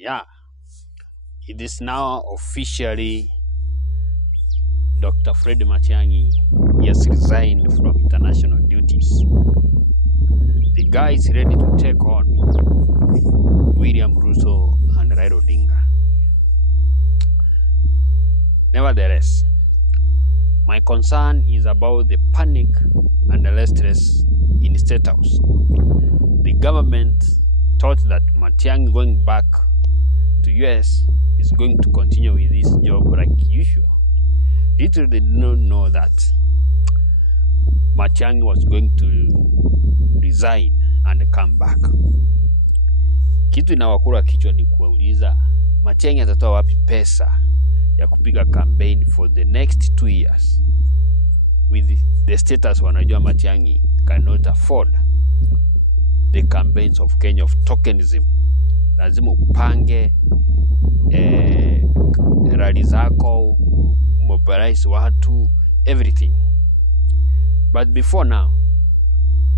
Yeah, it is now officially Dr. Fred Matiang'i. He has resigned from international duties. The guy is ready to take on William Ruto and Raila Odinga. Nevertheless, my concern is about the panic and the restless in the Statehouse. The government thought that Matiang'i going back to US is going to continue with this job like usual. Little they did not know that Matiang'i was going to resign and come back. Kitu inawakula kichwa ni kuwauliza Matiang'i atatoa wapi pesa ya kupiga campaign for the next 2 years. With the status wanajua Matiang'i cannot afford the campaigns of Kenya of tokenism. Lazima upange rally zako, mobilize watu, everything. But before now,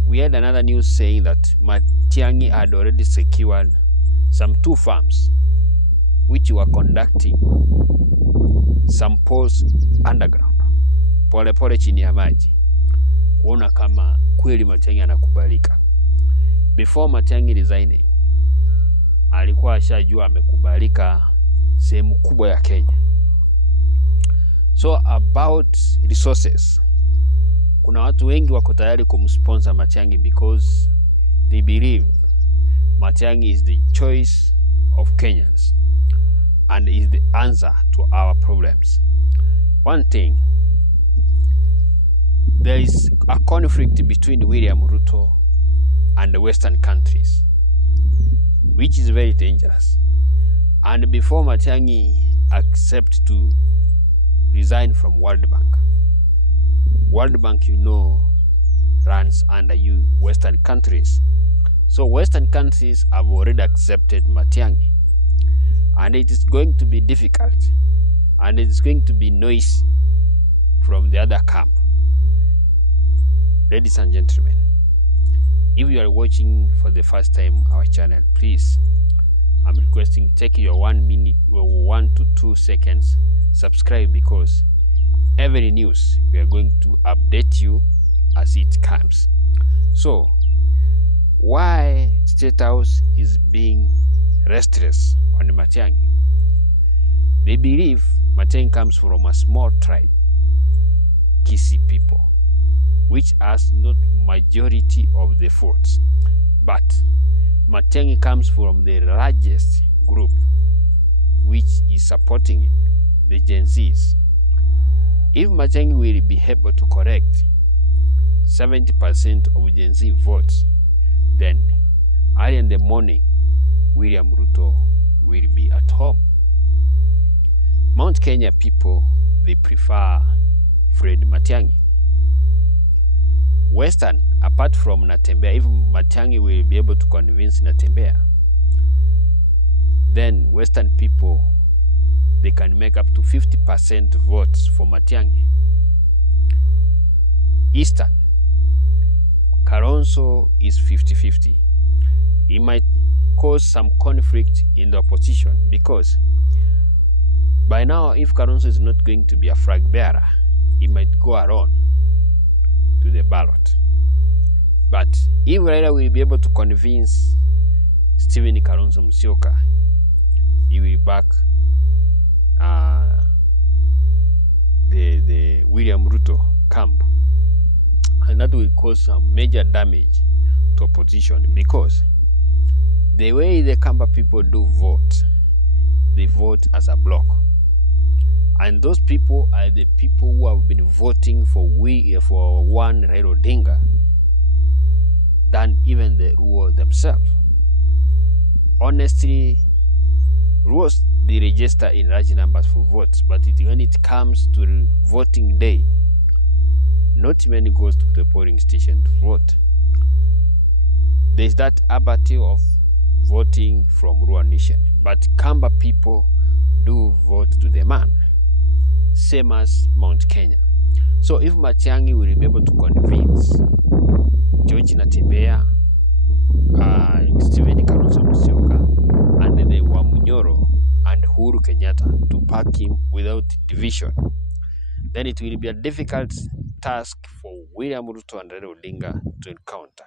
we had another news saying that Matiang'i had already secured some 2 farms which were conducting some polls underground, pole chini ya maji, kuona kama kweli Matiang'i anakubalika. Before Matiang'i resigning, alikuwa ashajua amekubalika sehemu kubwa ya Kenya. So about resources, kuna watu wengi wako tayari kumsponsor Matiang'i because they believe Matiang'i is the choice of Kenyans and is the answer to our problems. One thing, there is a conflict between William Ruto and the Western countries, which is very dangerous. And before Matiang'i accept to resign from World Bank, you know, runs under Western countries. So Western countries have already accepted Matiang'i, and it is going to be difficult, and it is going to be noisy from the other camp. Ladies and gentlemen, if you are watching for the first time our channel, please, I'm requesting take your 1 minute or 1 to 2 seconds, subscribe, because every news we are going to update you as it comes. So why Statehouse is being restless on Matiang'i? They believe Matiang'i comes from a small tribe, Kisii people, which has not majority of the votes. But Matiang'i comes from the largest group which is supporting it, the Gen Zs. If Matiang'i will be able to correct 70% of Gen Z votes, then early in the morning, William Ruto will be at home. Mount Kenya people, they prefer Fred Matiang'i. Western, apart from Natembea, if Matiang'i will be able to convince Natembea, then Western people, they can make up to 50% votes for Matiang'i. Eastern, Kalonzo is 50-50. It might cause some conflict in the opposition, because by now, if Kalonzo is not going to be a flag bearer, he might go around to the ballot. But if Raila will be able to convince Stephen Kalonzo Musyoka, he will back the William Ruto camp, and that will cause some major damage to opposition, because the way the Kamba people do vote, they vote as a block, and those people are the people who have been voting for one Raila Odinga than even the Luo themselves. Honestly, Luos, they register in large numbers for votes, but when it comes to voting day, not many goes to the polling station to vote. There's that ability of voting from Luo nation, but Kamba people do vote to the man, same as Mount Kenya. So if Matiang'i will be able to convince George Natembea, Stephen Kalonzo Musyoka, and the Wamunyo Uhuru Kenyatta to pack him without division, then it will be a difficult task for William Ruto and Raila Odinga to encounter.